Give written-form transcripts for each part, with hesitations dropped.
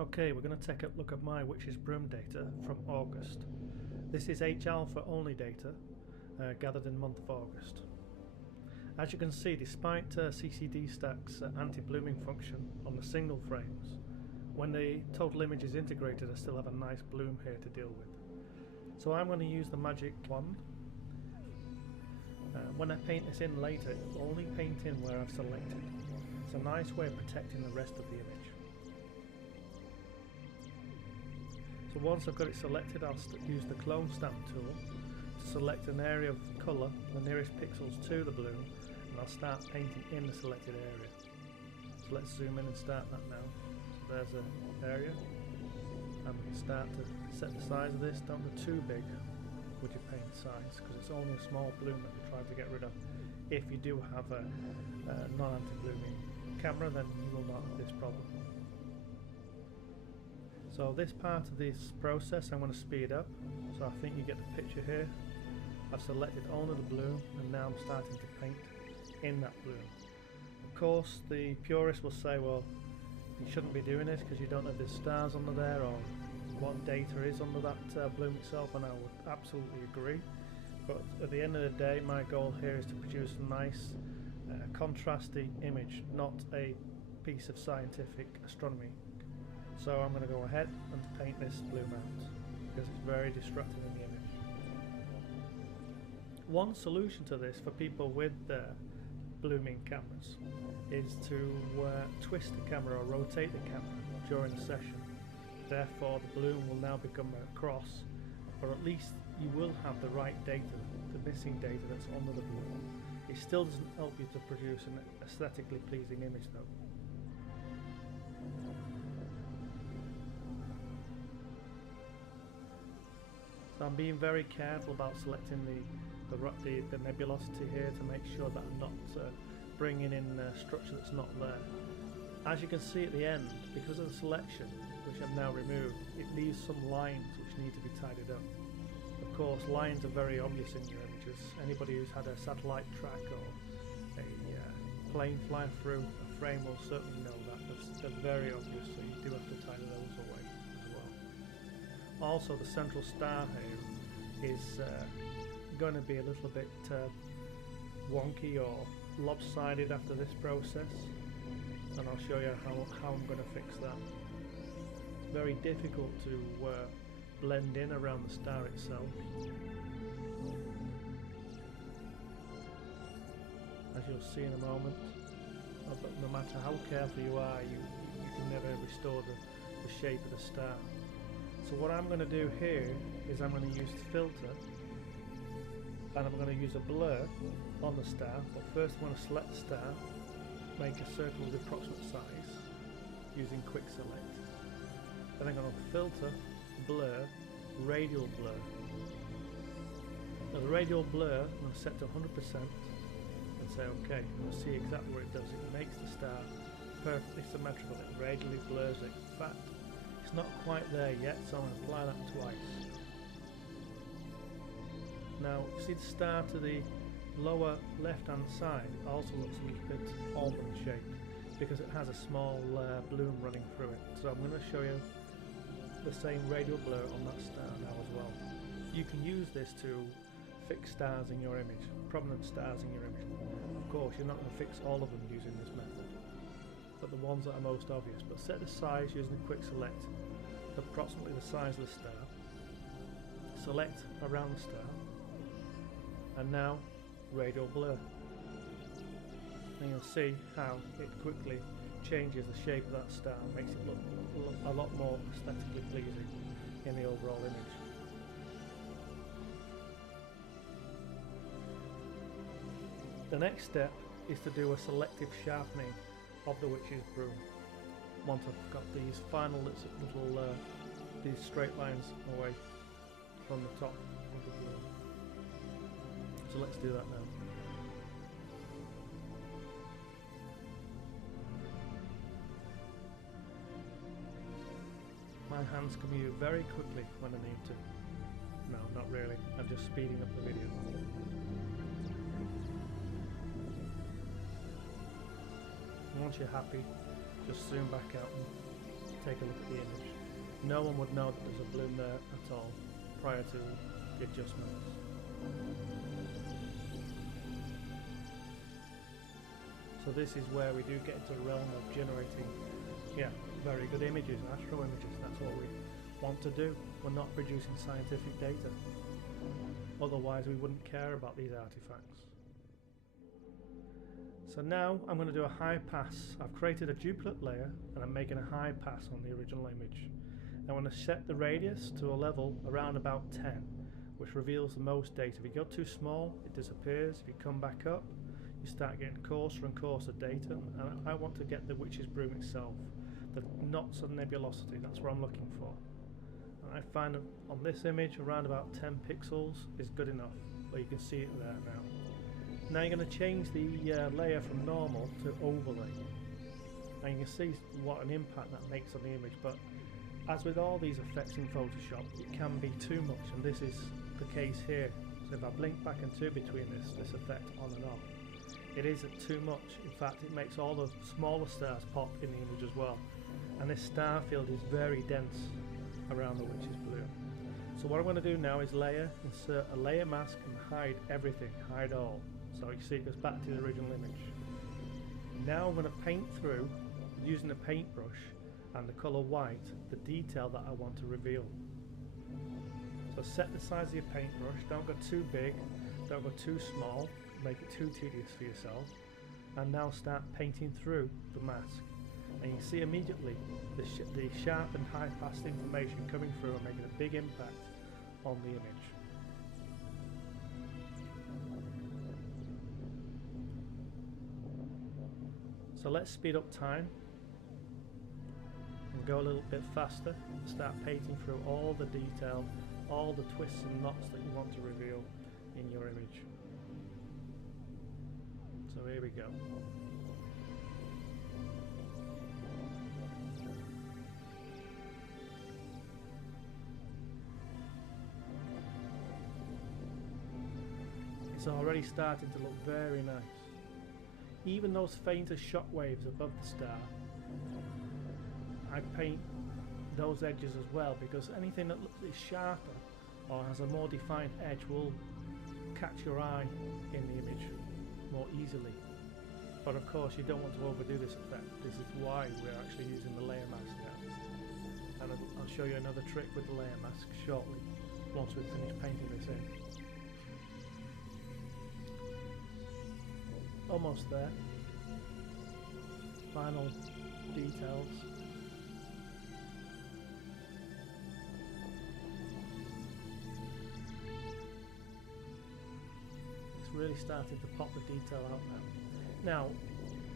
Okay, we're going to take a look at my Witch's Broom data from August. This is H-alpha only data gathered in the month of August. As you can see, despite CCD Stack's anti-blooming function on the single frames, when the total image is integrated I still have a nice bloom here to deal with. So I'm going to use the magic wand. When I paint this in later, it will only paint in where I've selected. It's a nice way of protecting the rest of the image. So once I've got it selected, I'll use the clone stamp tool to select an area of colour, the nearest pixels to the bloom, and I'll start painting in the selected area. So let's zoom in and start that now. So there's an area, and we can start to set the size of this. Don't go too big with your paint size, because it's only a small bloom that we're trying to get rid of. If you do have a non-anti-blooming camera, then you will not have this problem. So this part of this process I'm going to speed up, so I think you get the picture here. I've selected only the bloom and now I'm starting to paint in that bloom. Of course the purist will say, well, you shouldn't be doing this because you don't know if there's stars under there or what data is under that bloom itself, and I would absolutely agree. But at the end of the day, my goal here is to produce a nice contrasty image, not a piece of scientific astronomy. So I'm going to go ahead and paint this bloom out because it's very distracting in the image. One solution to this for people with blooming cameras is to twist the camera or rotate the camera during the session. Therefore the bloom will now become a cross, or at least you will have the right data, the missing data that's under the bloom. It still doesn't help you to produce an aesthetically pleasing image though. So I'm being very careful about selecting the nebulosity here to make sure that I'm not bringing in a structure that's not there. As you can see at the end, because of the selection, which I've now removed, it leaves some lines which need to be tidied up. Of course, lines are very obvious in your images. Anybody who's had a satellite track or a plane fly through a frame will certainly know that. They're very obvious, so you do have to tidy those away as well. Also, the central star here is going to be a little bit wonky or lopsided after this process, and I'll show you how I'm going to fix that. Very difficult to blend in around the star itself. As you'll see in a moment, but no matter how careful you are, you can never restore the shape of the star. So what I'm going to do here is I'm going to use the filter, and I'm going to use a blur on the star. But first I'm going to select the star, make a circle of the approximate size using quick select. Then I'm going to filter, blur, radial blur. Now the radial blur I'm going to set to 100% and say OK. We'll see exactly what it does. It makes the star perfectly symmetrical. It radially blurs it. In fact, it's not quite there yet, so I'm going to apply that twice. Now, you see the star to the lower left hand side also looks a little bit almond shaped because it has a small bloom running through it. So I'm going to show you the same radial blur on that star now as well. You can use this to fix stars in your image, prominent stars in your image. Of course, you're not going to fix all of them using this method, but the ones that are most obvious. But set the size using the quick select, approximately the size of the star. Select around the star, and now radial blur. And you'll see how it quickly changes the shape of that star, makes it look a lot more aesthetically pleasing in the overall image. The next step is to do a selective sharpening of the Witch's Broom. Once I've got these final little these straight lines away from the top of the bloom. So let's do that now. My hands can move very quickly when I need to. No, not really. I'm just speeding up the video. Once you're happy, just zoom back out and take a look at the image, no one would know that there's a bloom there at all prior to the adjustments. So this is where we do get into the realm of generating, very good images, astro images. That's what we want to do. We're not producing scientific data. Otherwise we wouldn't care about these artifacts. So now I'm going to do a high pass. I've created a duplicate layer and I'm making a high pass on the original image. I want to set the radius to a level around about 10, which reveals the most data. If you go too small, it disappears. If you come back up, you start getting coarser and coarser data, and I want to get the witch's broom itself, the knots of nebulosity. That's what I'm looking for. And I find that on this image around about 10 pixels is good enough, but you can see it there now. Now you're going to change the layer from normal to overlay, and you can see what an impact that makes on the image. But as with all these effects in Photoshop, it can be too much, and this is the case here. So if I blink back and two between this effect on and off, it is too much. In fact, it makes all the smaller stars pop in the image as well. And this star field is very dense around the witch's bloom. So what I'm going to do now is insert a layer mask and hide everything, hide all. So you see it goes back to the original image. Now I'm going to paint through, using a paintbrush and the colour white, the detail that I want to reveal. So set the size of your paintbrush, don't go too big, don't go too small, make it too tedious for yourself, and now start painting through the mask. And you can see immediately the sharp and high passed information coming through and making a big impact on the image. So let's speed up time and go a little bit faster and start painting through all the detail, all the twists and knots that you want to reveal in your image. So here we go. It's already starting to look very nice. Even those fainter shock waves above the star, I paint those edges as well, because anything that is sharper or has a more defined edge will catch your eye in the image more easily. But of course you don't want to overdo this effect. This is why we're actually using the layer mask now. And I'll show you another trick with the layer mask shortly, once we've finished painting this in. Almost there. Final details. It's really starting to pop the detail out now. Now,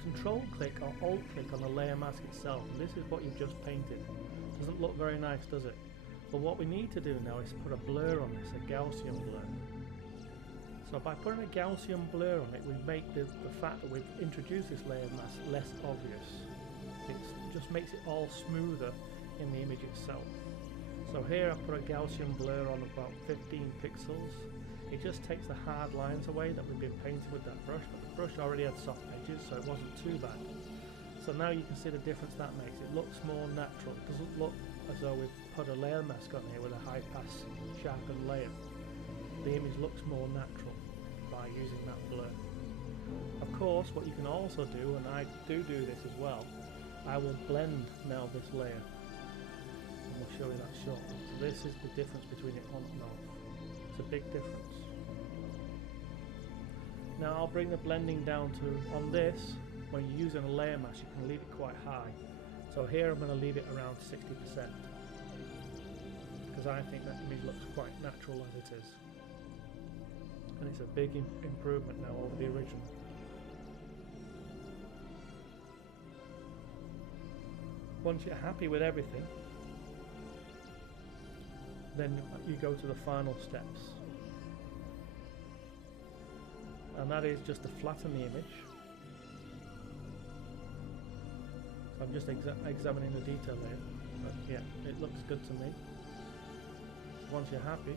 control click or alt click on the layer mask itself, and this is what you've just painted. Doesn't look very nice, does it? But what we need to do now is put a blur on this, a Gaussian blur. So by putting a Gaussian blur on it, we make the fact that we've introduced this layer mask less obvious. It just makes it all smoother in the image itself. So here I put a Gaussian blur on about 15 pixels. It just takes the hard lines away that we've been painting with that brush, but the brush already had soft edges, so it wasn't too bad. So now you can see the difference that makes. It looks more natural. It doesn't look as though we've put a layer mask on here with a high pass sharpened layer. The image looks more natural by using that blur. Of course, what you can also do, and I do this as well, I will blend now this layer. And we'll show you that shortly. So this is the difference between it on and off. It's a big difference. Now I'll bring the blending down to, on this, when you're using a layer mask, you can leave it quite high. So here I'm going to leave it around 60%, because I think that image looks quite natural as it is. And it's a big improvement now over the original. Once you're happy with everything, then you go to the final steps. And that is just to flatten the image. So I'm just examining the detail there. But yeah, it looks good to me. Once you're happy,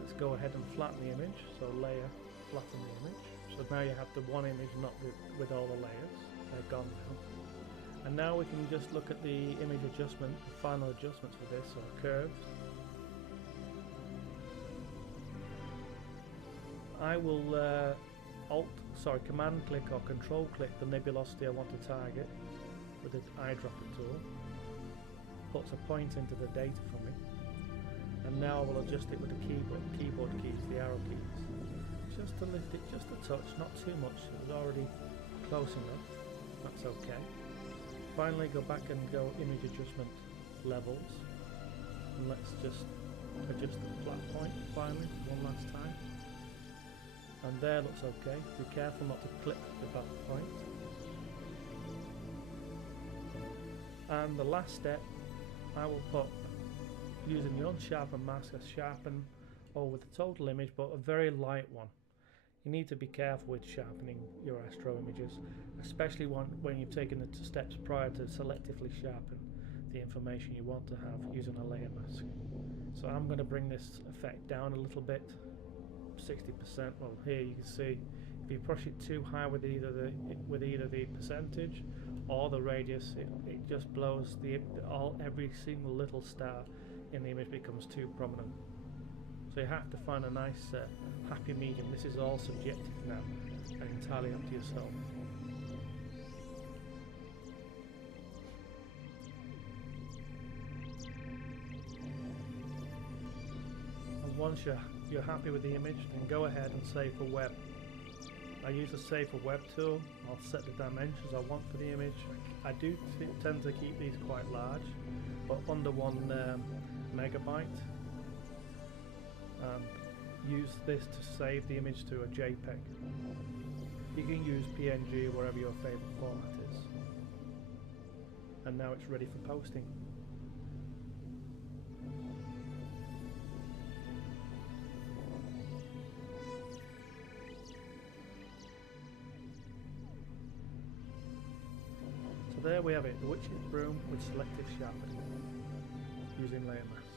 let's go ahead and flatten the image. So layer, flatten the image. So now you have the one image not with all the layers. They're gone now. And now we can just look at the image adjustment, the final adjustments for this, or curves. I will command click or control click the nebulosity I want to target with the eyedropper tool. Puts a point into the data for me. And now I will adjust it with the keyboard keys, the arrow keys. Just to lift it just a touch, not too much, it was already close enough, that's okay. Finally go back and go image adjustment levels, and let's just adjust the flat point finally, one last time. And there looks okay, be careful not to clip the back point. And the last step, I will put, using the unsharpen mask, a sharpen over the total image, but a very light one. You need to be careful with sharpening your astro images, especially when you've taken the steps prior to selectively sharpen the information you want to have using a layer mask. So I'm going to bring this effect down a little bit, 60%. Well, here you can see if you push it too high with either the percentage or the radius, it just blows every single little star in the image becomes too prominent. So you have to find a nice happy medium. This is all subjective now and entirely up to yourself. And once you're happy with the image, then go ahead and save for web. I use the save for web tool. I'll set the dimensions I want for the image. I do tend to keep these quite large, but under 1 megabyte. Use this to save the image to a JPEG. You can use PNG or whatever your favorite format is. And now it's ready for posting. So there we have it, the witch's broom with selective sharpening using layer mask.